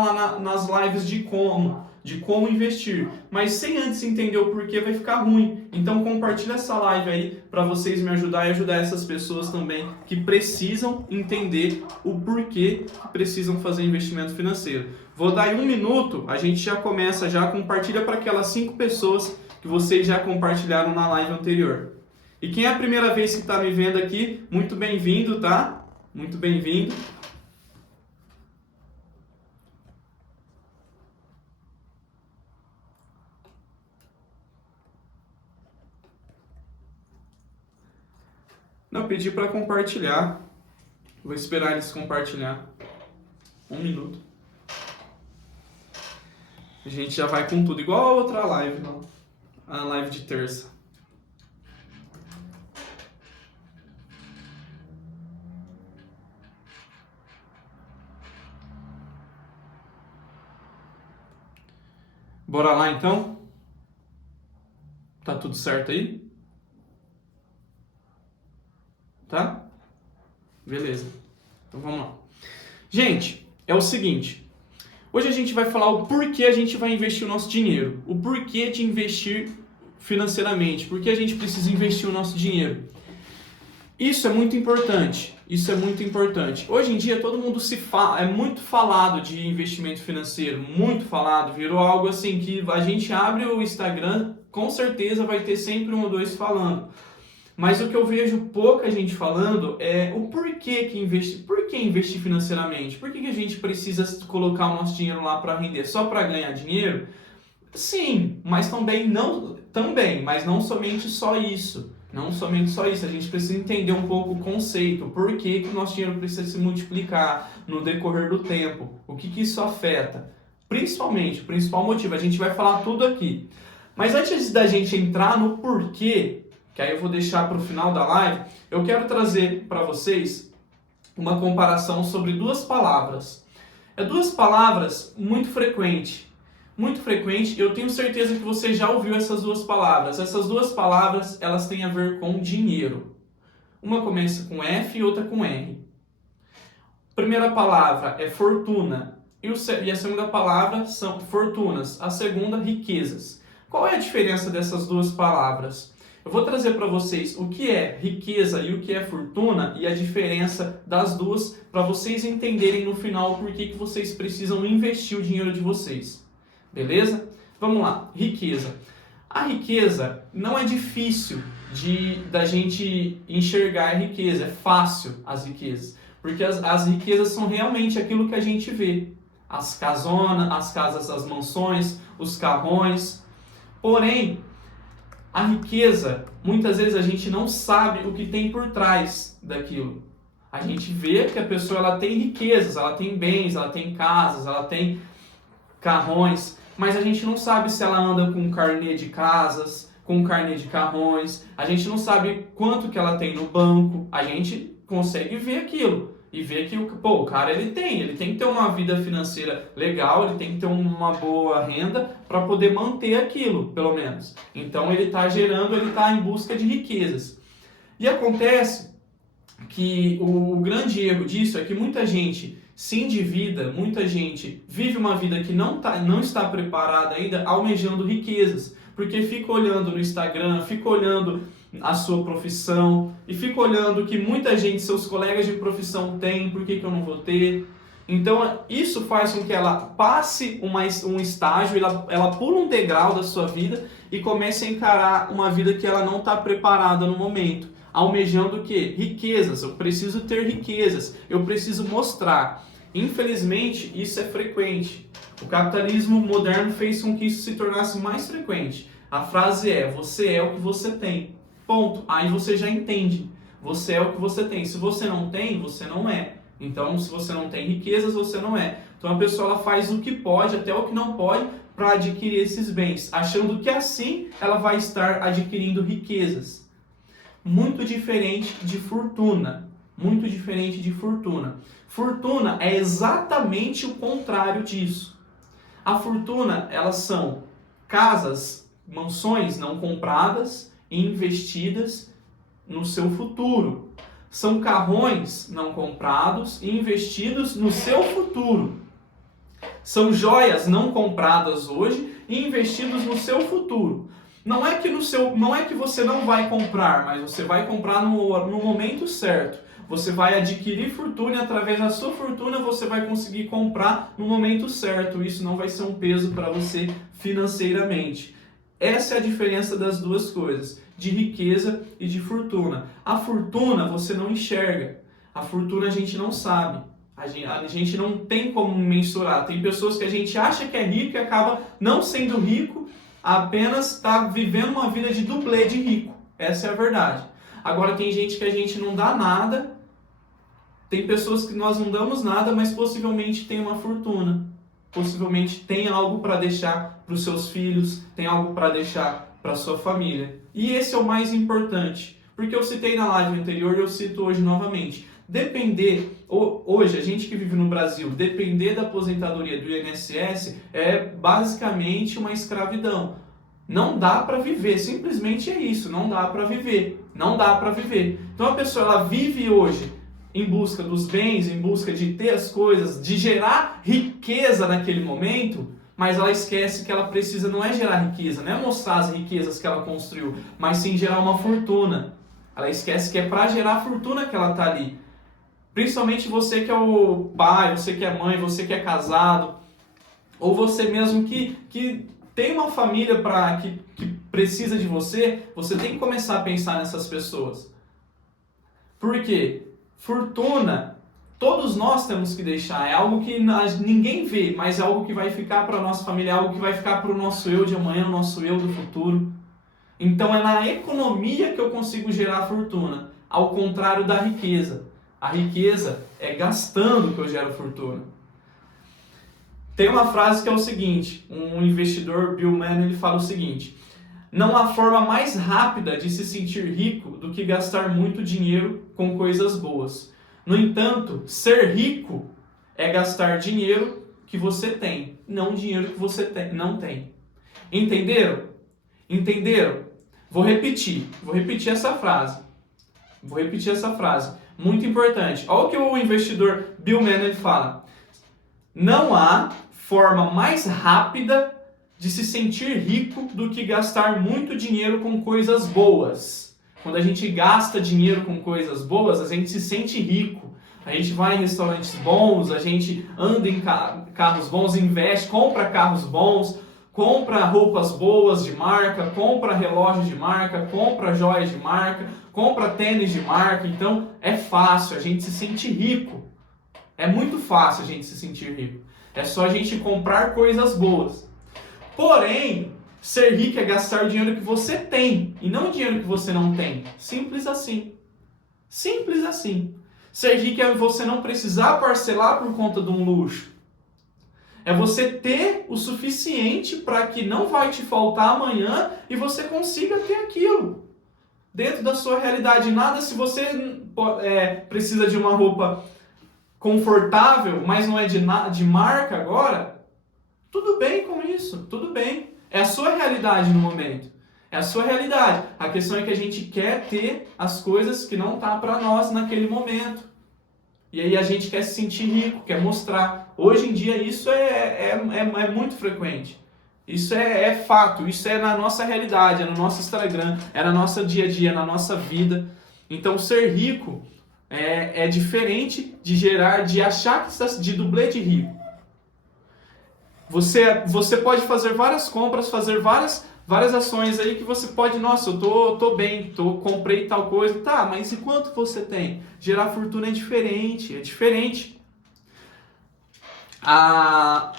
lá nas lives de como investir, mas sem antes entender o porquê vai ficar ruim. Então compartilha essa live aí para vocês me ajudar e ajudar essas pessoas também que precisam entender o porquê que precisam fazer investimento financeiro. Vou dar aí 1 minuto, a gente já começa, já compartilha para aquelas 5 pessoas que vocês já compartilharam na live anterior. E quem é a primeira vez que está me vendo aqui, muito bem-vindo, tá? Muito bem-vindo. Não, pedi para compartilhar. Vou esperar eles compartilhar. 1 minuto. A gente já vai com tudo, igual a outra live, não? A live de terça. Bora lá então? Tá tudo certo aí? Tá? Beleza. Então vamos lá. Gente, é o seguinte. Hoje a gente vai falar o porquê a gente vai investir o nosso dinheiro. O porquê de investir financeiramente. Por que a gente precisa investir o nosso dinheiro. Isso é muito importante. Isso é muito importante. Hoje em dia todo mundo é muito falado de investimento financeiro. Muito falado. Virou algo assim que a gente abre o Instagram, com certeza vai ter sempre 1 ou 2 falando. Mas o que eu vejo pouca gente falando é o porquê que investir. Por que investir financeiramente? Por que a gente precisa colocar o nosso dinheiro lá para render? Só para ganhar dinheiro? Sim, mas mas não somente só isso. Não somente só isso. A gente precisa entender um pouco o conceito. Por que o nosso dinheiro precisa se multiplicar no decorrer do tempo? O que isso afeta? Principalmente, o principal motivo. A gente vai falar tudo aqui. Mas antes da gente entrar no porquê, que aí eu vou deixar para o final da live, eu quero trazer para vocês uma comparação sobre 2 palavras. É 2 palavras muito frequentes. Muito frequente, eu tenho certeza que você já ouviu essas 2 palavras. Essas 2 palavras, elas têm a ver com dinheiro. Uma começa com F e outra com R. A primeira palavra é fortuna e a segunda palavra são fortunas. A segunda, riquezas. Qual é a diferença dessas 2 palavras? Eu vou trazer para vocês o que é riqueza e o que é fortuna e a diferença das duas para vocês entenderem no final por que vocês precisam investir o dinheiro de vocês. Beleza? Vamos lá. Riqueza. A riqueza não é difícil da gente enxergar a riqueza. É fácil as riquezas. Porque as riquezas são realmente aquilo que a gente vê. As casonas, as casas, as mansões, os carrões. Porém, a riqueza, muitas vezes a gente não sabe o que tem por trás daquilo. A gente vê que a pessoa ela tem riquezas, ela tem bens, ela tem casas, ela tem carrões, mas a gente não sabe se ela anda com carnê de casas, com carnê de carrões, a gente não sabe quanto que ela tem no banco, a gente consegue ver aquilo. E ver que o cara ele tem que ter uma vida financeira legal, ele tem que ter uma boa renda para poder manter aquilo, pelo menos. Então ele está gerando, ele está em busca de riquezas. E acontece que o grande erro disso é que muita gente se endivida, muita gente vive uma vida que não está preparada ainda, almejando riquezas. Porque fica olhando no Instagram, fica olhando a sua profissão e fica olhando que muita gente, seus colegas de profissão têm, por que eu não vou ter? Então isso faz com que ela passe um estágio, ela pula um degrau da sua vida e comece a encarar uma vida que ela não está preparada no momento, almejando o quê? Riquezas, eu preciso ter riquezas, eu preciso mostrar. Infelizmente isso é frequente. O capitalismo moderno fez com que isso se tornasse mais frequente. A frase é, você é o que você tem. Ponto. Aí você já entende. Você é o que você tem. Se você não tem, você não é. Então, se você não tem riquezas, você não é. Então, a pessoa ela faz o que pode, até o que não pode, para adquirir esses bens, achando que assim ela vai estar adquirindo riquezas. Muito diferente de fortuna. Muito diferente de fortuna. Fortuna é exatamente o contrário disso. A fortuna, elas são casas, mansões não compradas e investidas no seu futuro. São carrões não comprados e investidos no seu futuro. São joias não compradas hoje e investidos no seu futuro. Não é que você não vai comprar, mas você vai comprar no momento certo. Você vai adquirir fortuna e através da sua fortuna você vai conseguir comprar no momento certo. Isso não vai ser um peso para você financeiramente. Essa é a diferença das duas coisas, de riqueza e de fortuna. A fortuna você não enxerga, a fortuna a gente não sabe. A gente não tem como mensurar. Tem pessoas que a gente acha que é rico e acaba não sendo rico, apenas está vivendo uma vida de dublê de rico. Essa é a verdade. Agora tem gente que a gente não dá nada, tem pessoas que nós não damos nada, mas possivelmente tem uma fortuna. Possivelmente tem algo para deixar para os seus filhos, tem algo para deixar para a sua família. E esse é o mais importante, porque eu citei na live anterior e eu cito hoje novamente. Hoje, a gente que vive no Brasil, depender da aposentadoria do INSS é basicamente uma escravidão. Não dá para viver, simplesmente é isso, não dá para viver, não dá para viver. Então a pessoa ela vive hoje em busca dos bens, em busca de ter as coisas, de gerar riqueza naquele momento, mas ela esquece que ela precisa não é gerar riqueza, não é mostrar as riquezas que ela construiu, mas sim gerar uma fortuna. Ela esquece que é para gerar a fortuna que ela está ali. Principalmente você que é o pai, você que é mãe, você que é casado, ou você mesmo que tem uma família que precisa de você, você tem que começar a pensar nessas pessoas. Por quê? Fortuna, todos nós temos que deixar, é algo que ninguém vê, mas é algo que vai ficar para a nossa família, é algo que vai ficar para o nosso eu de amanhã, o nosso eu do futuro. Então é na economia que eu consigo gerar fortuna, ao contrário da riqueza. A riqueza é gastando que eu gero fortuna. Tem uma frase que é o seguinte, um investidor, Bill Mann, ele fala o seguinte: não há forma mais rápida de se sentir rico do que gastar muito dinheiro com coisas boas. No entanto, ser rico é gastar dinheiro que você tem, não dinheiro que você não tem. Entenderam? Entenderam? Vou repetir essa frase. Muito importante. Olha o que o investidor Bill Mann fala. Não há forma mais rápida de se sentir rico do que gastar muito dinheiro com coisas boas. Quando a gente gasta dinheiro com coisas boas, a gente se sente rico. A gente vai em restaurantes bons, a gente anda em carros bons, investe, compra carros bons, compra roupas boas de marca, compra relógio de marca, compra joias de marca, compra tênis de marca. Então é fácil, a gente se sente rico. É muito fácil a gente se sentir rico. É só a gente comprar coisas boas. Porém, ser rico é gastar o dinheiro que você tem e não o dinheiro que você não tem. Simples assim. Simples assim. Ser rico é você não precisar parcelar por conta de um luxo. É você ter o suficiente para que não vai te faltar amanhã e você consiga ter aquilo. Dentro da sua realidade, nada se você precisa de uma roupa confortável, mas não é de marca agora, tudo bem com isso, tudo bem. É a sua realidade no momento. É a sua realidade. A questão é que a gente quer ter as coisas que não tá para nós naquele momento. E aí a gente quer se sentir rico, quer mostrar. Hoje em dia isso é muito frequente. Isso é fato, isso é na nossa realidade, é no nosso Instagram, é no nosso dia a dia, na nossa vida. Então ser rico é diferente de achar que está de dublê de rico. Você pode fazer várias compras, fazer várias ações aí que você pode, nossa, eu tô bem, comprei tal coisa, tá, mas e quanto você tem? Gerar fortuna é diferente. Há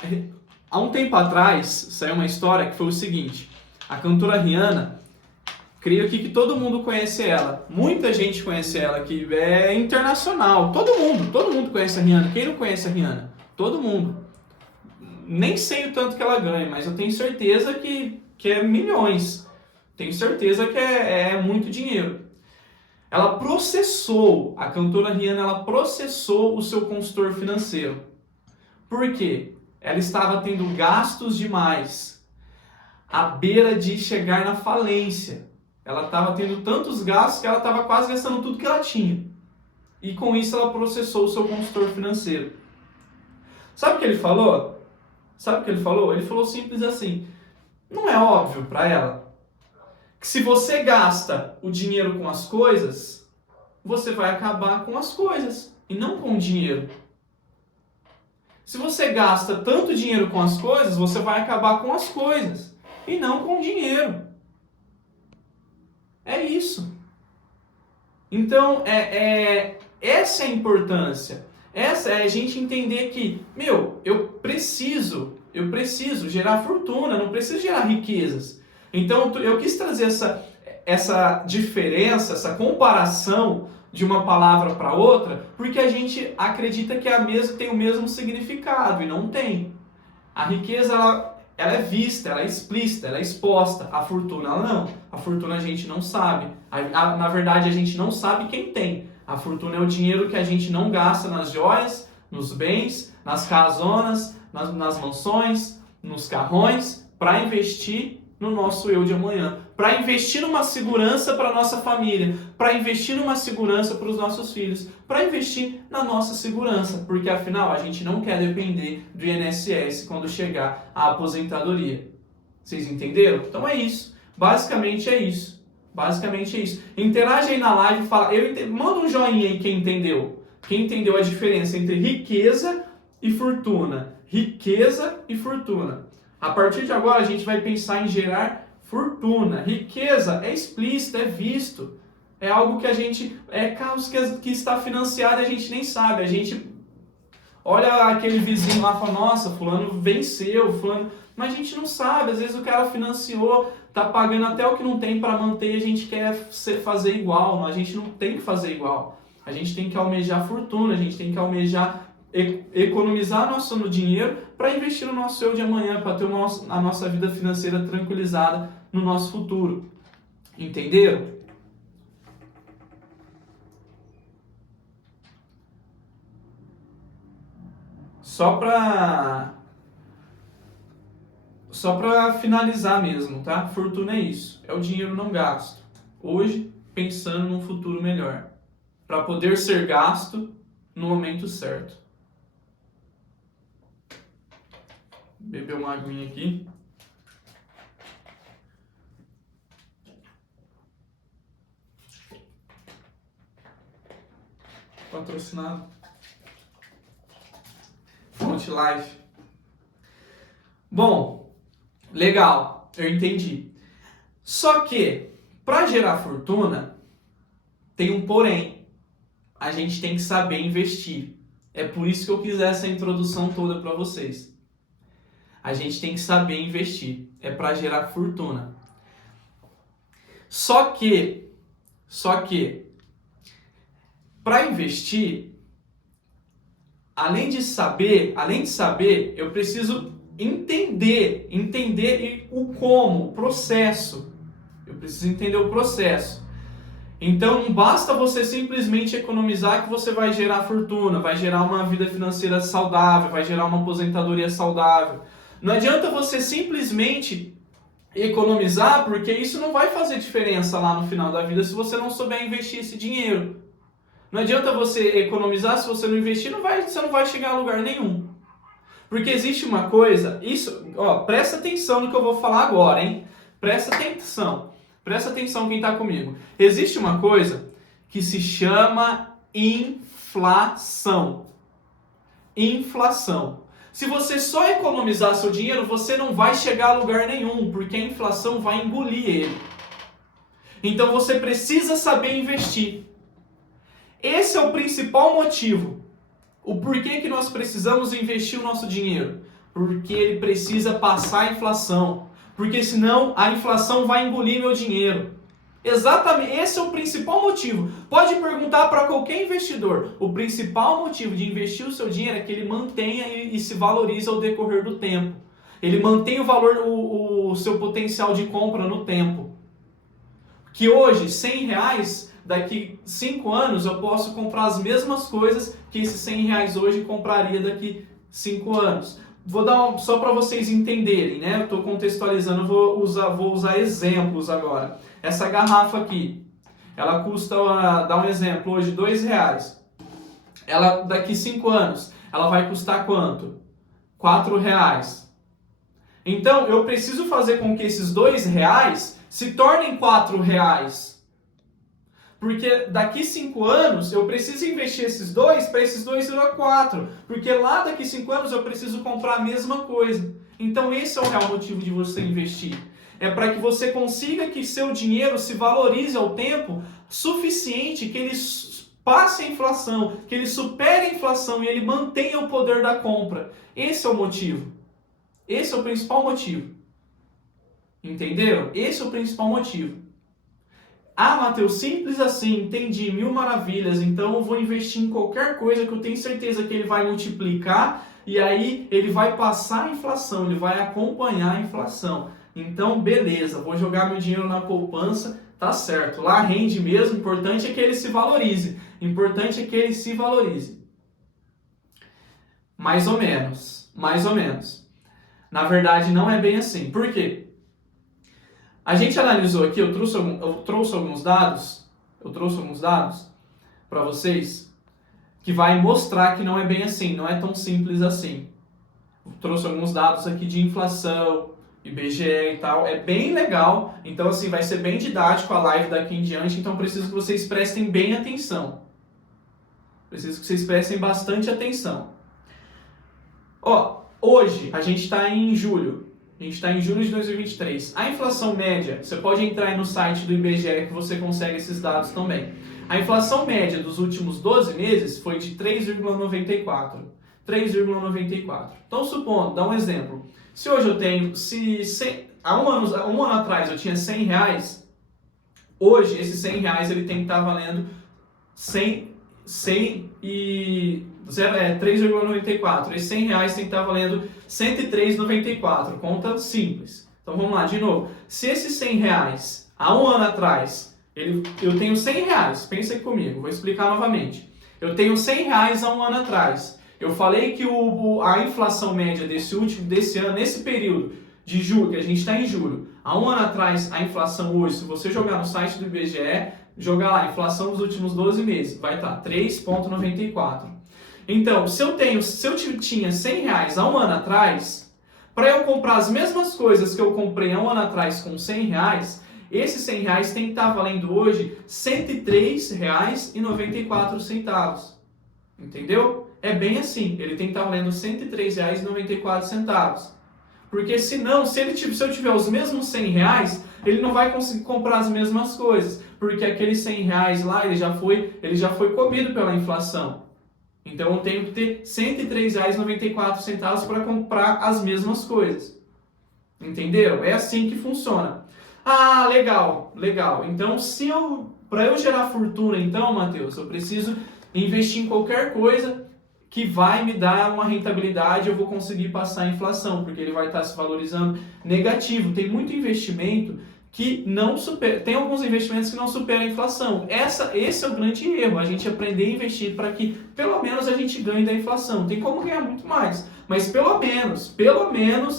um tempo atrás, saiu uma história que foi o seguinte, a cantora Rihanna, creio aqui que todo mundo conhece ela, muita gente conhece ela, que é internacional, todo mundo conhece a Rihanna, quem não conhece a Rihanna? Todo mundo. Nem sei o tanto que ela ganha, mas eu tenho certeza que é milhões. Tenho certeza que é muito dinheiro. A cantora Rihanna, ela processou o seu consultor financeiro. Por quê? Ela estava tendo gastos demais, à beira de chegar na falência. Ela estava tendo tantos gastos que ela estava quase gastando tudo que ela tinha. E com isso ela processou o seu consultor financeiro. Sabe o que ele falou? Sabe o que ele falou? Ele falou simples assim: não é óbvio para ela que se você gasta o dinheiro com as coisas, você vai acabar com as coisas e não com o dinheiro. Se você gasta tanto dinheiro com as coisas, você vai acabar com as coisas e não com o dinheiro. É isso. Então, essa é a importância. Essa é a gente entender que, eu preciso gerar fortuna, não preciso gerar riquezas. Então, eu quis trazer essa diferença, essa comparação de uma palavra para outra, porque a gente acredita que tem o mesmo significado, e não tem. A riqueza, ela é vista, ela é explícita, ela é exposta. A fortuna, ela não. A fortuna a gente não sabe. Na verdade, a gente não sabe quem tem. A fortuna é o dinheiro que a gente não gasta nas joias, nos bens, nas casonas, nas mansões, nos carrões, para investir no nosso eu de amanhã, para investir numa segurança para a nossa família, para investir numa segurança para os nossos filhos, para investir na nossa segurança, porque afinal a gente não quer depender do INSS quando chegar a aposentadoria. Vocês entenderam? Então é isso. Basicamente é isso. Interage aí na live e fala, manda um joinha aí quem entendeu. Quem entendeu a diferença entre riqueza e fortuna. Riqueza e fortuna. A partir de agora a gente vai pensar em gerar fortuna. Riqueza é explícito, é visto. É algo que a gente... É carros que está financiado e a gente nem sabe. A gente olha aquele vizinho lá e fala, nossa, fulano venceu, fulano... Mas a gente não sabe. Às vezes o cara financiou, tá pagando até o que não tem para manter e a gente quer fazer igual. Mas a gente não tem que fazer igual. A gente tem que almejar fortuna, a gente tem que almejar... economizar nosso dinheiro para investir no nosso eu de amanhã, para ter a nossa vida financeira tranquilizada no nosso futuro. Entenderam? Só para finalizar mesmo, tá? Fortuna é isso, é o dinheiro não gasto. Hoje, pensando num futuro melhor, para poder ser gasto no momento certo. Beber uma aguinha aqui. Patrocinado. Fonte Life. Bom, legal, eu entendi. Só que, para gerar fortuna, tem um porém. A gente tem que saber investir. É por isso que eu quis essa introdução toda para vocês. A gente tem que saber investir. É para gerar fortuna. Só que, para investir, além de saber, eu preciso entender o como, o processo. Eu preciso entender o processo. Então, não basta você simplesmente economizar que você vai gerar fortuna, vai gerar uma vida financeira saudável, vai gerar uma aposentadoria saudável. Não adianta você simplesmente economizar, porque isso não vai fazer diferença lá no final da vida se você não souber investir esse dinheiro. Não adianta você economizar, se você não investir, você não vai chegar a lugar nenhum. Porque existe uma coisa, presta atenção no que eu vou falar agora, hein? Presta atenção quem está comigo. Existe uma coisa que se chama inflação. Inflação. Se você só economizar seu dinheiro, você não vai chegar a lugar nenhum, porque a inflação vai engolir ele. Então você precisa saber investir. Esse é o principal motivo. O porquê que nós precisamos investir o nosso dinheiro? Porque ele precisa passar a inflação. Porque senão a inflação vai engolir meu dinheiro. Exatamente, esse é o principal motivo. Pode perguntar para qualquer investidor. O principal motivo de investir o seu dinheiro é que ele mantenha e se valorize ao decorrer do tempo. Ele mantém o valor, o seu potencial de compra no tempo. Que hoje, R$100, daqui 5 anos eu posso comprar as mesmas coisas que esses R$100 hoje compraria daqui 5 anos. Vou dar só para vocês entenderem, né? Eu estou contextualizando, vou usar exemplos agora. Essa garrafa aqui, ela custa, dá um exemplo, hoje R$2. Ela, daqui 5 anos, ela vai custar quanto? R$4. Então, eu preciso fazer com que esses R$ 2 se tornem R$ 4. Porque daqui 5 anos eu preciso investir esses dois para esses dois virar 4. Porque lá daqui 5 anos eu preciso comprar a mesma coisa. Então esse é o real motivo de você investir. É para que você consiga que seu dinheiro se valorize ao tempo suficiente que ele passe a inflação, que ele supere a inflação e ele mantenha o poder da compra. Esse é o motivo. Esse é o principal motivo. Entenderam? Esse é o principal motivo. Ah, Matheus, simples assim, entendi, mil maravilhas, então eu vou investir em qualquer coisa que eu tenho certeza que ele vai multiplicar e aí ele vai passar a inflação, ele vai acompanhar a inflação. Então, beleza, vou jogar meu dinheiro na poupança, tá certo, lá rende mesmo, o importante é que ele se valorize, importante é que ele se valorize. Mais ou menos, mais ou menos. Na verdade, não é bem assim. Por quê? A gente analisou aqui, eu trouxe alguns dados para vocês que vai mostrar que não é bem assim, não é tão simples assim. Eu trouxe alguns dados aqui de inflação, IBGE e tal, é bem legal, então assim vai ser bem didático a live daqui em diante, então preciso que vocês prestem bem atenção. Preciso que vocês prestem bastante atenção. Ó, hoje a gente está em julho. A gente está em julho de 2023. A inflação média, você pode entrar aí no site do IBGE que você consegue esses dados também. A inflação média dos últimos 12 meses foi de 3,94. 3,94. Então, supondo, dá um exemplo. Se hoje eu tenho, há um ano atrás eu tinha R$ 100, hoje esse R$ 100 ele tem que estar valendo 3,94. Esses R$ 100 tem que estar valendo R$ 103,94. Conta simples. Então vamos lá, de novo. Se esses R$ 100 há um ano atrás, eu tenho R$ 100, pensa aí comigo, vou explicar novamente. Eu tenho R$ 100 há um ano atrás. Eu falei que a inflação média desse ano, nesse período de julho, que a gente está em julho, há um ano atrás, a inflação hoje, se você jogar no site do IBGE, jogar lá, inflação dos últimos 12 meses, vai estar 3,94. Então, se eu tinha R$ 100 há um ano atrás, para eu comprar as mesmas coisas que eu comprei há um ano atrás com R$ 100, esses R$ 100 tem que estar valendo hoje R$ 103,94. Entendeu? É bem assim, ele tem que estar valendo R$ 103,94. Porque senão, se eu tiver os mesmos R$ 100, ele não vai conseguir comprar as mesmas coisas. Porque aqueles R$ 100 lá, ele já foi comido pela inflação. Então eu tenho que ter R$ 103,94 para comprar as mesmas coisas. Entenderam? É assim que funciona. Ah, legal, legal. Então, para eu gerar fortuna, então, Matheus, eu preciso investir em qualquer coisa que vai me dar uma rentabilidade, eu vou conseguir passar a inflação, porque ele vai estar se valorizando negativo. Tem muito investimento que não supera, tem alguns investimentos que não superam a inflação. Esse é o grande erro, a gente aprender a investir para que pelo menos a gente ganhe da inflação. Tem como ganhar muito mais, mas pelo menos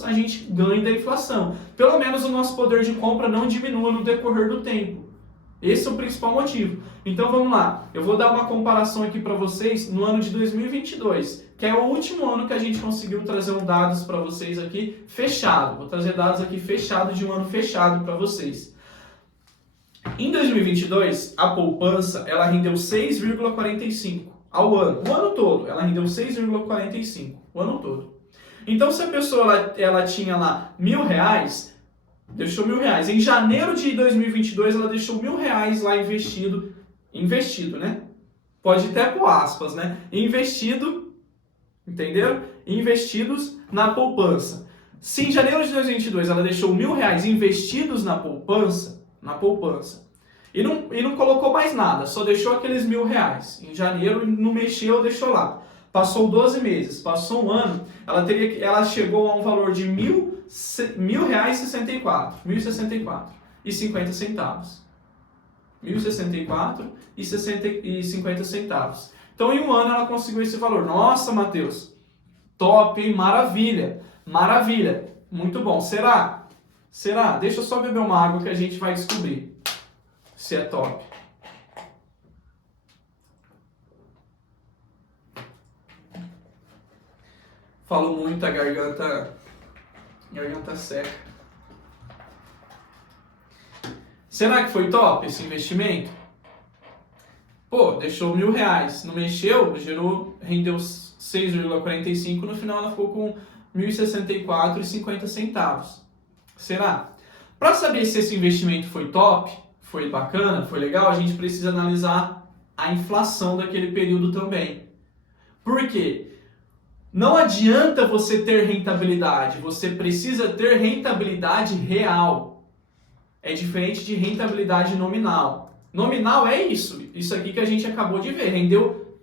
a gente ganhe da inflação. Pelo menos o nosso poder de compra não diminua no decorrer do tempo. Esse é o principal motivo. Então vamos lá, eu vou dar uma comparação aqui para vocês no ano de 2022, que é o último ano que a gente conseguiu trazer dados para vocês aqui fechado. Vou trazer dados aqui fechado de um ano fechado para vocês. Em 2022, a poupança ela rendeu 6,45 ao ano. O ano todo, ela rendeu 6,45 o ano todo. Então se a pessoa ela tinha lá R$ 1.000, deixou R$ 1.000. Em janeiro de 2022, ela deixou R$ 1.000 lá investido, né? Pode até pôr aspas, né? Investido, entenderam? Investidos na poupança. Se em janeiro de 2022 ela deixou R$ 1.000 investidos na poupança, e não colocou mais nada, só deixou aqueles R$ 1.000. Em janeiro não mexeu, deixou lá. Passou 12 meses, passou um ano, ela chegou a um valor de R$1.064 e 50 centavos. R$1.064 e 50 centavos. Então, em um ano ela conseguiu esse valor. Nossa, Matheus, top, hein? Maravilha, maravilha, muito bom. Será? Deixa eu só beber uma água que a gente vai descobrir se é top. Falo muito, a garganta Garganta seca. Será que foi top esse investimento? Pô, deixou R$1.000, não mexeu, rendeu 6,45, no final ela ficou com R$ 1.064,50. Será? Para saber se esse investimento foi top, foi bacana, foi legal, a gente precisa analisar a inflação daquele período também. Por quê? Não adianta você ter rentabilidade, você precisa ter rentabilidade real. É diferente de rentabilidade nominal. Nominal é isso aqui que a gente acabou de ver, rendeu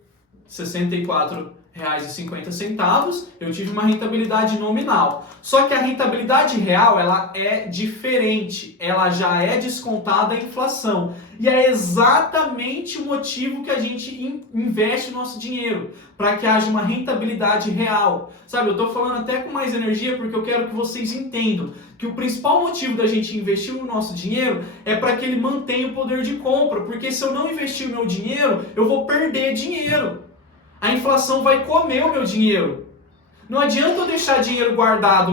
R$ 64,50, eu tive uma rentabilidade nominal. Só que a rentabilidade real, ela é diferente, ela já é descontada a inflação. E é exatamente o motivo que a gente investe o nosso dinheiro, para que haja uma rentabilidade real. Sabe, eu estou falando até com mais energia porque eu quero que vocês entendam que o principal motivo da gente investir o nosso dinheiro é para que ele mantenha o poder de compra, porque se eu não investir o meu dinheiro, eu vou perder dinheiro. A inflação vai comer o meu dinheiro. Não adianta eu deixar dinheiro guardado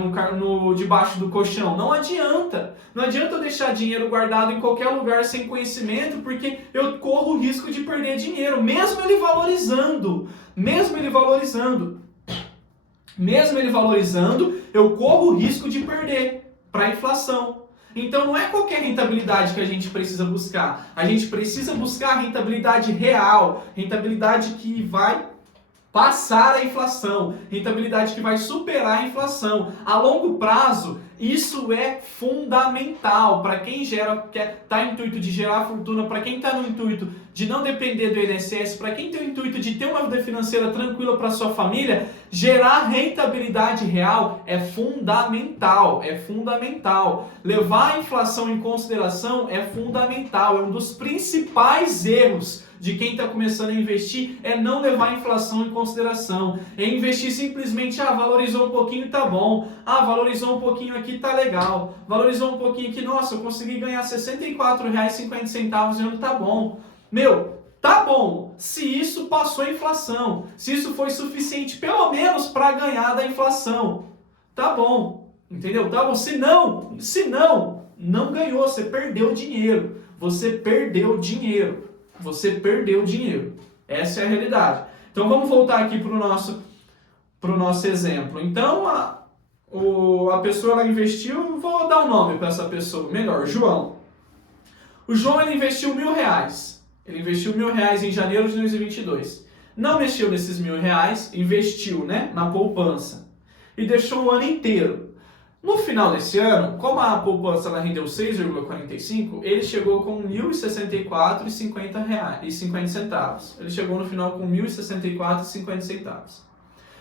debaixo do colchão. Não adianta. Não adianta eu deixar dinheiro guardado em qualquer lugar sem conhecimento, porque eu corro o risco de perder dinheiro, mesmo ele valorizando. Mesmo ele valorizando, eu corro o risco de perder para a inflação. Então não é qualquer rentabilidade que a gente precisa buscar. A gente precisa buscar a rentabilidade real, rentabilidade que vai passar a inflação, rentabilidade que vai superar a inflação. A longo prazo, isso é fundamental para quem está no intuito de gerar fortuna, para quem está no intuito de não depender do INSS, para quem tem o intuito de ter uma vida financeira tranquila para sua família. Gerar rentabilidade real é fundamental, Levar a inflação em consideração é fundamental, é um dos principais erros de quem está começando a investir, é não levar a inflação em consideração. É investir simplesmente, valorizou um pouquinho, tá bom. Valorizou um pouquinho aqui, tá legal. Valorizou um pouquinho aqui, nossa, eu consegui ganhar R$ 64,50 no ano, tá bom. Meu, tá bom, se isso passou a inflação, se isso foi suficiente pelo menos para ganhar da inflação, tá bom, entendeu? Tá bom, se não, não ganhou, você perdeu dinheiro, essa é a realidade. Então vamos voltar aqui para o nosso exemplo. Então a pessoa ela investiu, vou dar um nome para essa pessoa, melhor, João. O João ele investiu R$1.000. Ele investiu R$1.000 em janeiro de 2022. Não mexeu nesses R$1.000, investiu, na poupança. E deixou o ano inteiro. No final desse ano, como a poupança ela rendeu 6,45, ele chegou com R$ 1.064,50. Ele chegou no final com R$ 1.064,50.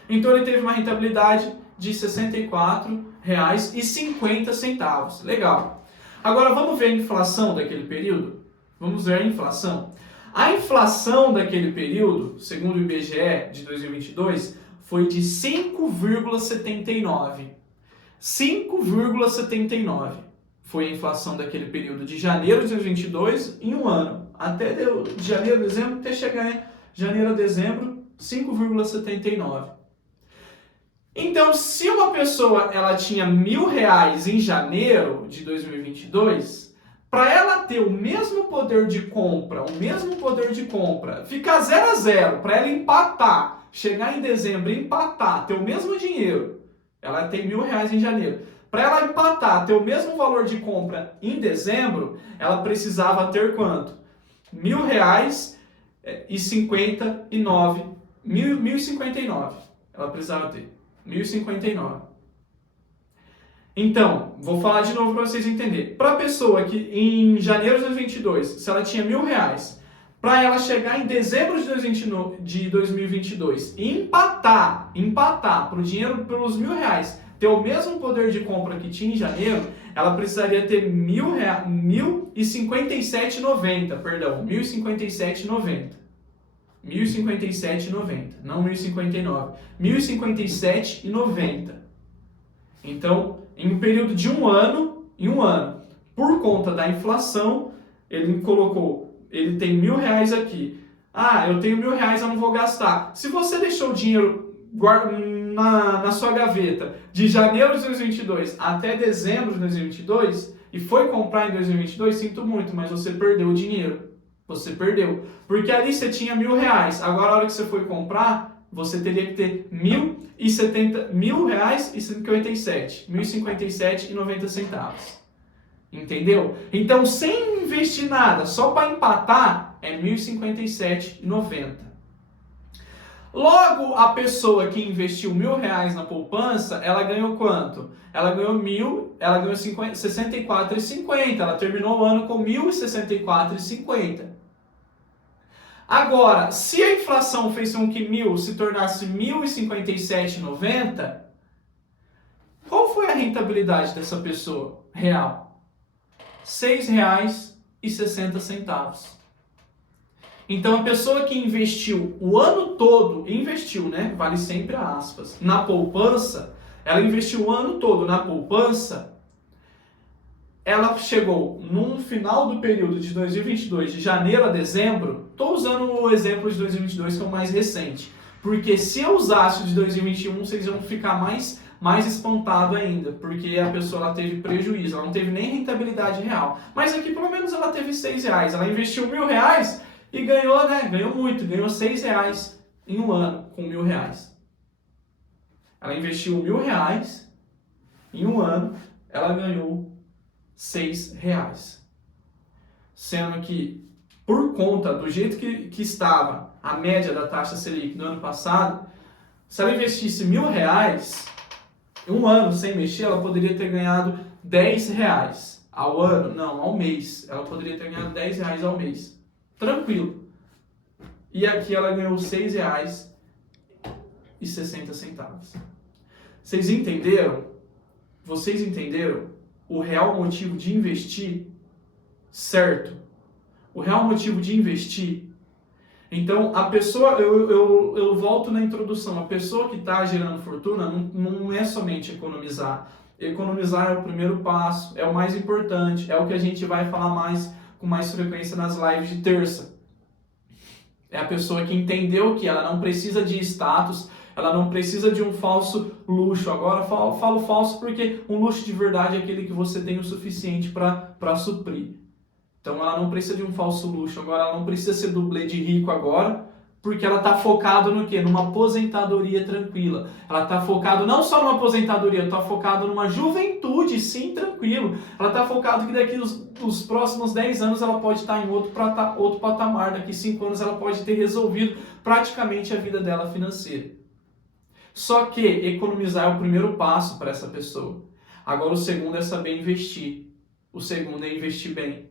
Então ele teve uma rentabilidade de R$ 64,50. Legal. Agora vamos ver a inflação daquele período? Vamos ver a inflação. A inflação daquele período, segundo o IBGE de 2022, foi de 5,79. 5,79 foi a inflação daquele período de janeiro de 2022 em um ano. Até de janeiro a dezembro, até chegar em janeiro a dezembro, 5,79. Então, se uma pessoa ela tinha R$1.000 em janeiro de 2022, para ela ter o mesmo poder de compra, ficar 0 a 0, para ela empatar, chegar em dezembro e empatar, ter o mesmo dinheiro, ela tem R$1.000 em janeiro. Para ela empatar, ter o mesmo valor de compra em dezembro, ela precisava ter quanto? R$1.059. 1.059. Ela precisava ter. 1.059. Então, vou falar de novo para vocês entenderem. Para a pessoa que em janeiro de 2022, se ela tinha R$1.000, para ela chegar em dezembro de 2022 e empatar para o dinheiro pelos R$1.000 ter o mesmo poder de compra que tinha em janeiro, ela precisaria ter R$1.057,90, perdão, R$1.057,90. 1.057,90, não 1.059, 1.057,90. Então, em um período de um ano, por conta da inflação, ele tem R$1.000 aqui. Eu tenho R$1.000, eu não vou gastar. Se você deixou o dinheiro na sua gaveta de janeiro de 2022 até dezembro de 2022 e foi comprar em 2022, sinto muito, mas você perdeu o dinheiro. Você perdeu. Porque ali você tinha R$1.000. Agora, a hora que você foi comprar, você teria que ter R$1.057,90. Entendeu? Então, sem investir nada, só para empatar, é R$1.057,90. Logo, a pessoa que investiu R$1.000 na poupança, ela ganhou quanto? Ela ganhou 64,50. Ela terminou o ano com 1.064,50. Agora, se a inflação fez com que 1.000 se tornasse 1.057,90, qual foi a rentabilidade dessa pessoa real? R$6,60. Então, a pessoa que investiu o ano todo, né? Vale sempre aspas, na poupança, ela investiu o ano todo na poupança, ela chegou no final do período de 2022, de janeiro a dezembro. Estou usando o exemplo de 2022, que é o mais recente, porque se eu usasse o de 2021, vocês vão ficar mais espantado ainda, porque a pessoa ela teve prejuízo, ela não teve nem rentabilidade real. Mas aqui pelo menos ela teve R$6, ela investiu R$1.000 e ganhou, né? Ganhou muito, ganhou R$6 em um ano com R$1.000. Ela investiu R$1.000 em um ano, ela ganhou R$6. Sendo que, por conta do jeito que estava a média da taxa Selic no ano passado, se ela investisse R$1.000 em um ano sem mexer, ela poderia ter ganhado R$10 ao ano, não, ao mês. Ela poderia ter ganhado R$10 ao mês. Tranquilo. E aqui ela ganhou R$6,60. Vocês entenderam? Vocês entenderam o real motivo de investir? Certo? O real motivo de investir. Então, a pessoa, eu volto na introdução, a pessoa que está gerando fortuna não é somente economizar. Economizar é o primeiro passo, é o mais importante, é o que a gente vai falar com mais frequência nas lives de terça. É a pessoa que entendeu que ela não precisa de status, ela não precisa de um falso luxo. Agora falo falso porque um luxo de verdade é aquele que você tem o suficiente para suprir. Então ela não precisa de um falso luxo, agora ela não precisa ser dublê de rico agora, porque ela está focada no quê? Numa aposentadoria tranquila. Ela está focada não só numa aposentadoria, ela está focada numa juventude, sim, tranquilo. Ela está focada que daqui os próximos 10 anos ela pode estar em outro patamar, daqui 5 anos ela pode ter resolvido praticamente a vida dela financeira. Só que economizar é o primeiro passo para essa pessoa. Agora o segundo é saber investir. O segundo é investir bem.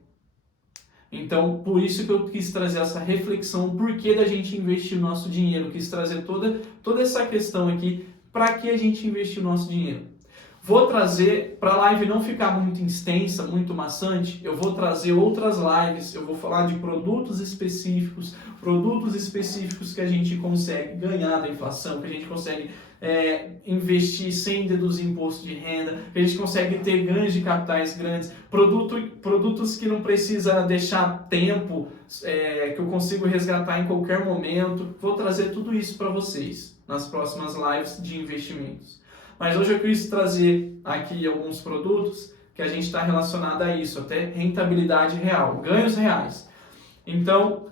Então, por isso que eu quis trazer essa reflexão, o porquê da gente investir o nosso dinheiro, quis trazer toda essa questão aqui, para que a gente investir o nosso dinheiro. Vou trazer, para a live não ficar muito extensa, muito maçante, eu vou trazer outras lives, eu vou falar de produtos específicos que a gente consegue ganhar da inflação, que a gente consegue investir sem deduzir imposto de renda, que a gente consegue ter ganhos de capitais grandes, produtos que não precisa deixar tempo, que eu consigo resgatar em qualquer momento. Vou trazer tudo isso para vocês nas próximas lives de investimentos. Mas hoje eu quis trazer aqui alguns produtos que a gente está relacionado a isso, até rentabilidade real, ganhos reais. Então,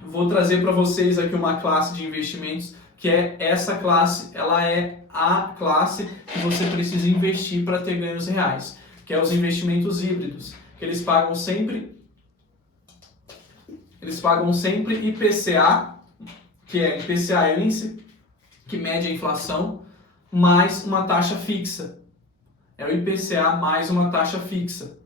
vou trazer para vocês aqui uma classe de investimentos que é essa classe, ela é a classe que você precisa investir para ter ganhos reais, que é os investimentos híbridos, que eles pagam sempre IPCA, que é IPCA é índice que mede a inflação, mais uma taxa fixa. É o IPCA mais uma taxa fixa.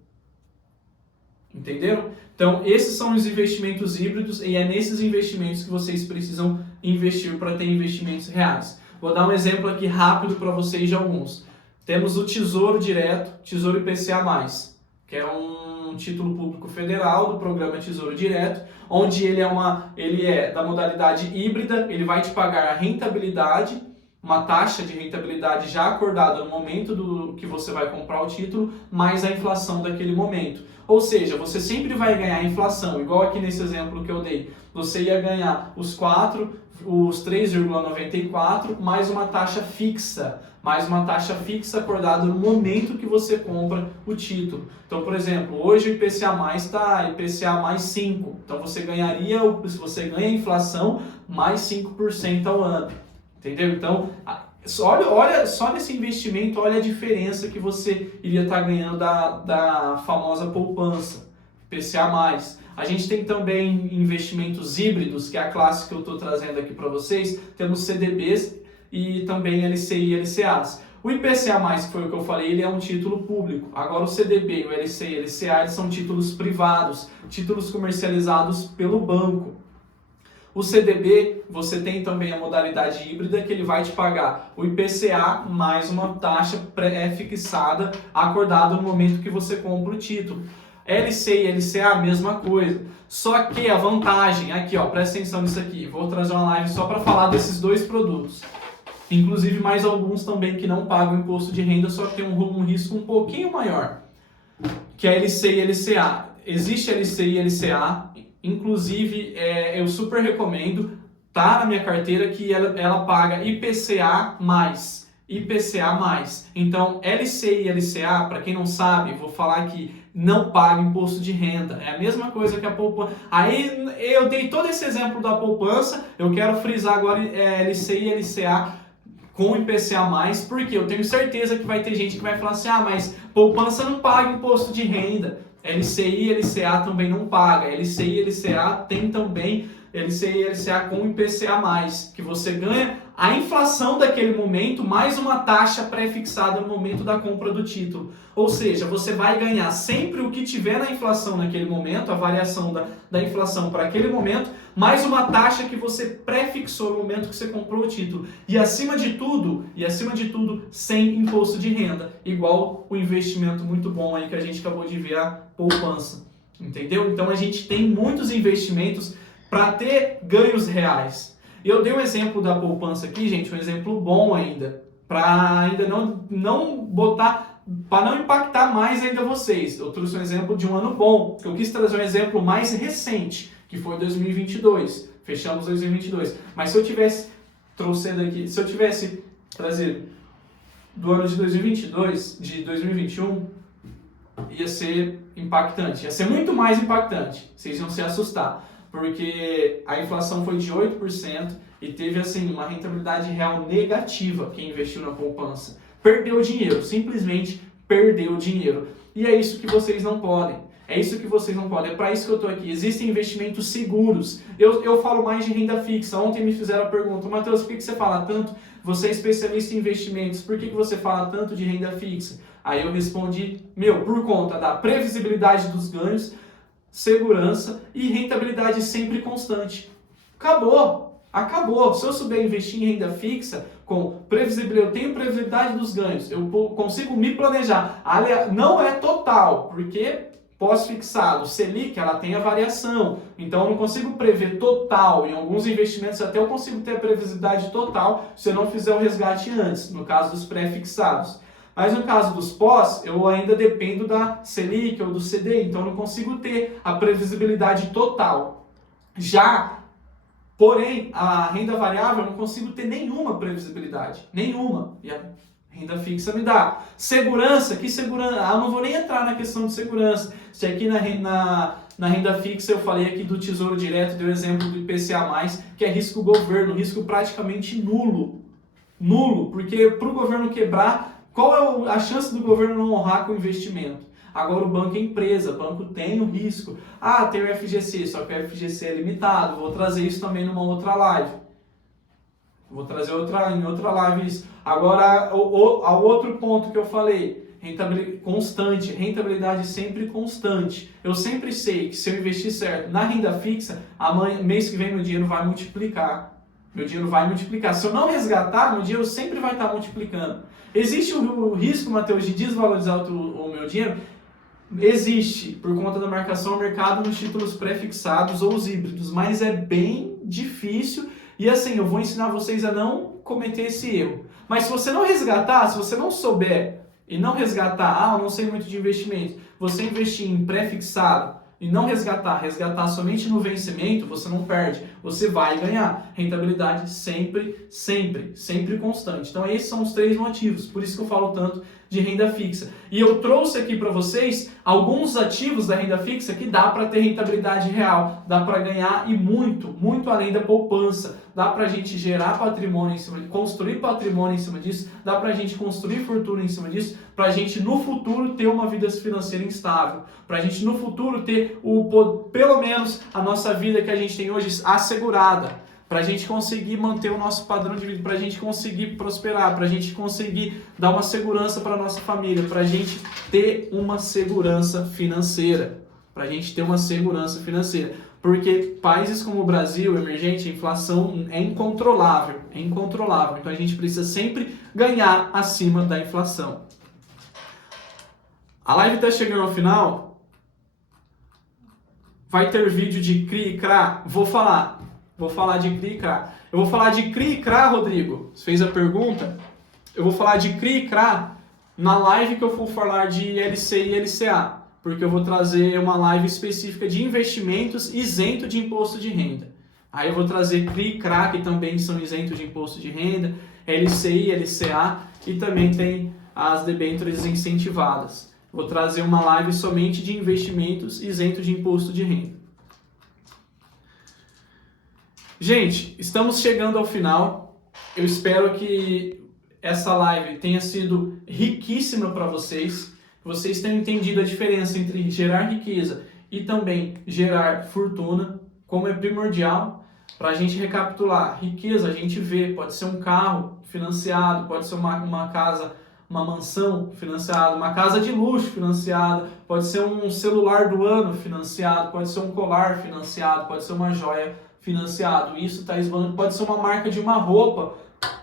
Entenderam? Então, esses são os investimentos híbridos e é nesses investimentos que vocês precisam investir para ter investimentos reais. Vou dar um exemplo aqui rápido para vocês de alguns. Temos o Tesouro Direto, Tesouro IPCA+, que é um título público federal do programa Tesouro Direto, onde ele é da modalidade híbrida, ele vai te pagar a rentabilidade uma taxa de rentabilidade já acordada no momento do que você vai comprar o título, mais a inflação daquele momento. Ou seja, você sempre vai ganhar a inflação, igual aqui nesse exemplo que eu dei. Você ia ganhar os 3,94 mais uma taxa fixa. Mais uma taxa fixa acordada no momento que você compra o título. Então, por exemplo, hoje o IPCA+ está IPCA mais 5. Então, você ganharia, se você ganha a inflação, mais 5% ao ano. Entendeu? Então, olha só nesse investimento, olha a diferença que você iria estar ganhando da famosa poupança, IPCA+. A gente tem também investimentos híbridos, que é a classe que eu estou trazendo aqui para vocês. Temos CDBs e também LCI e LCAs. O IPCA+, que foi o que eu falei, ele é um título público. Agora o CDB, o LCI e LCA, eles são títulos privados, títulos comercializados pelo banco. O CDB, você tem também a modalidade híbrida, que ele vai te pagar o IPCA mais uma taxa pré-fixada, acordada no momento que você compra o título. LCI e LCA, a mesma coisa. Só que a vantagem, aqui ó, presta atenção nisso aqui, vou trazer uma live só para falar desses dois produtos. Inclusive mais alguns também que não pagam imposto de renda, só que tem um risco um pouquinho maior, que é LCI e LCA. Existe LCI e LCA, inclusive eu super recomendo, tá na minha carteira que ela paga IPCA+. Então, LCI e LCA, para quem não sabe, vou falar aqui, não paga imposto de renda. É a mesma coisa que a poupança. Aí eu dei todo esse exemplo da poupança, eu quero frisar agora LCI e LCA com IPCA+, porque eu tenho certeza que vai ter gente que vai falar assim, mas poupança não paga imposto de renda. LCI e LCA também não paga. LCI e LCA tem também LCI e LCA com IPCA+, que você ganha a inflação daquele momento mais uma taxa pré-fixada no momento da compra do título. Ou seja, você vai ganhar sempre o que tiver na inflação naquele momento, a variação da inflação para aquele momento, mais uma taxa que você pré-fixou no momento que você comprou o título. E acima de tudo, sem imposto de renda. Igual o investimento muito bom aí que a gente acabou de ver, a poupança. Entendeu? Então a gente tem muitos investimentos para ter ganhos reais. Eu dei um exemplo da poupança aqui, gente, um exemplo bom ainda, para ainda não botar, para não impactar mais ainda vocês. Eu trouxe um exemplo de um ano bom, eu quis trazer um exemplo mais recente, que foi 2022. Fechamos 2022. Mas se eu tivesse trazido do ano de 2022, de 2021, ia ser impactante, ia ser muito mais impactante. Vocês iam se assustar. Porque a inflação foi de 8% e teve assim uma rentabilidade real negativa quem investiu na poupança. Perdeu dinheiro, simplesmente perdeu dinheiro. E é isso que vocês não podem. É para isso que eu estou aqui. Existem investimentos seguros. Eu falo mais de renda fixa. Ontem me fizeram a pergunta, Matheus, por que você fala tanto? Você é especialista em investimentos, por que você fala tanto de renda fixa? Aí eu respondi, por conta da previsibilidade dos ganhos, segurança e rentabilidade sempre constante. Acabou. Se eu souber investir em renda fixa, com previsibilidade, eu tenho previsibilidade dos ganhos, eu consigo me planejar. Não é total, porque pós-fixado, Selic, ela tem a variação. Então eu não consigo prever total. Em alguns investimentos até eu consigo ter a previsibilidade total se eu não fizer o resgate antes, no caso dos pré-fixados. Mas no caso dos pós, eu ainda dependo da Selic ou do CDI, então eu não consigo ter a previsibilidade total. Porém, a renda variável eu não consigo ter nenhuma previsibilidade, nenhuma. E a renda fixa me dá. Segurança, que segurança? Eu não vou nem entrar na questão de segurança. Se aqui na renda fixa eu falei aqui do Tesouro Direto, dei o exemplo do IPCA+, que é risco governo, risco praticamente nulo. Nulo, porque para o governo quebrar, qual é a chance do governo não honrar com o investimento? Agora o banco é empresa, o banco tem o risco. Tem o FGC, só que o FGC é limitado. Vou trazer isso também numa outra live. Vou trazer em outra live isso. Agora, ao outro ponto que eu falei, rentabilidade sempre constante. Eu sempre sei que se eu investir certo na renda fixa, mês que vem meu dinheiro vai multiplicar. Se eu não resgatar, meu dinheiro sempre vai estar multiplicando. Existe o risco, Matheus, de desvalorizar o meu dinheiro? Existe, por conta da marcação ao mercado nos títulos pré-fixados ou os híbridos, mas é bem difícil. E assim, eu vou ensinar vocês a não cometer esse erro. Mas se você não resgatar, se você não souber e não resgatar, eu não sei muito de investimento, você investir em pré-fixado e não resgatar somente no vencimento, você não perde, você vai ganhar. Rentabilidade sempre, sempre, sempre constante. Então esses são os 3 motivos, por isso que eu falo tanto de renda fixa. E eu trouxe aqui para vocês alguns ativos da renda fixa que dá para ter rentabilidade real, dá para ganhar e muito, muito além da poupança. Dá para a gente gerar patrimônio em cima, construir patrimônio em cima disso, dá para a gente construir fortuna em cima disso, para a gente no futuro ter uma vida financeira instável, para a gente no futuro ter pelo menos a nossa vida que a gente tem hoje assegurada, para a gente conseguir manter o nosso padrão de vida, para a gente conseguir prosperar, para a gente conseguir dar uma segurança para a nossa família, para a gente ter uma segurança financeira, para a gente ter uma segurança financeira. Porque países como o Brasil, emergente, a inflação é incontrolável, Então a gente precisa sempre ganhar acima da inflação. A live está chegando ao final. Vai ter vídeo de CRI e CRA? Vou falar de CRI e CRA. Eu vou falar de CRI e CRA, Rodrigo. Você fez a pergunta? Eu vou falar de CRI e CRA na live que eu vou falar de LCI e LCA. Porque eu vou trazer uma live específica de investimentos isento de imposto de renda. Aí eu vou trazer CRI e CRA, que também são isentos de imposto de renda, LCI, LCA, e também tem as debêntures incentivadas. Vou trazer uma live somente de investimentos isentos de imposto de renda. Gente, estamos chegando ao final. Eu espero que essa live tenha sido riquíssima para vocês. Vocês tenham entendido a diferença entre gerar riqueza e também gerar fortuna, como é primordial. Para a gente recapitular, riqueza a gente vê, pode ser um carro financiado, pode ser uma casa, uma mansão financiada, uma casa de luxo financiada, pode ser um celular do ano financiado, pode ser um colar financiado, pode ser uma joia financiado. Isso está esbanjando, pode ser uma marca de uma roupa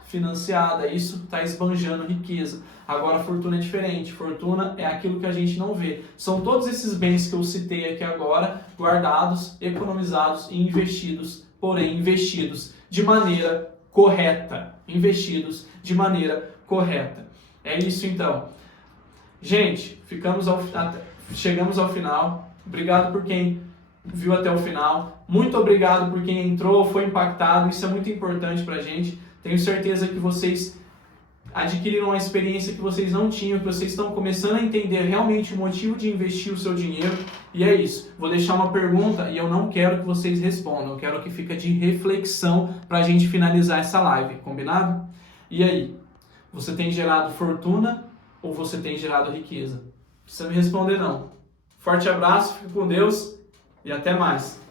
financiada, isso está esbanjando riqueza. Agora, fortuna é diferente. Fortuna é aquilo que a gente não vê. São todos esses bens que eu citei aqui agora, guardados, economizados e investidos, porém investidos de maneira correta. Investidos de maneira correta. É isso então. Gente, chegamos ao final. Obrigado por quem viu até o final. Muito obrigado por quem entrou, foi impactado. Isso é muito importante pra gente. Tenho certeza que vocês adquiriram uma experiência que vocês não tinham, que vocês estão começando a entender realmente o motivo de investir o seu dinheiro. E é isso. Vou deixar uma pergunta e eu não quero que vocês respondam. Eu quero que fique de reflexão para a gente finalizar essa live. Combinado? E aí? Você tem gerado fortuna ou você tem gerado riqueza? Não precisa me responder não. Forte abraço, fique com Deus e até mais.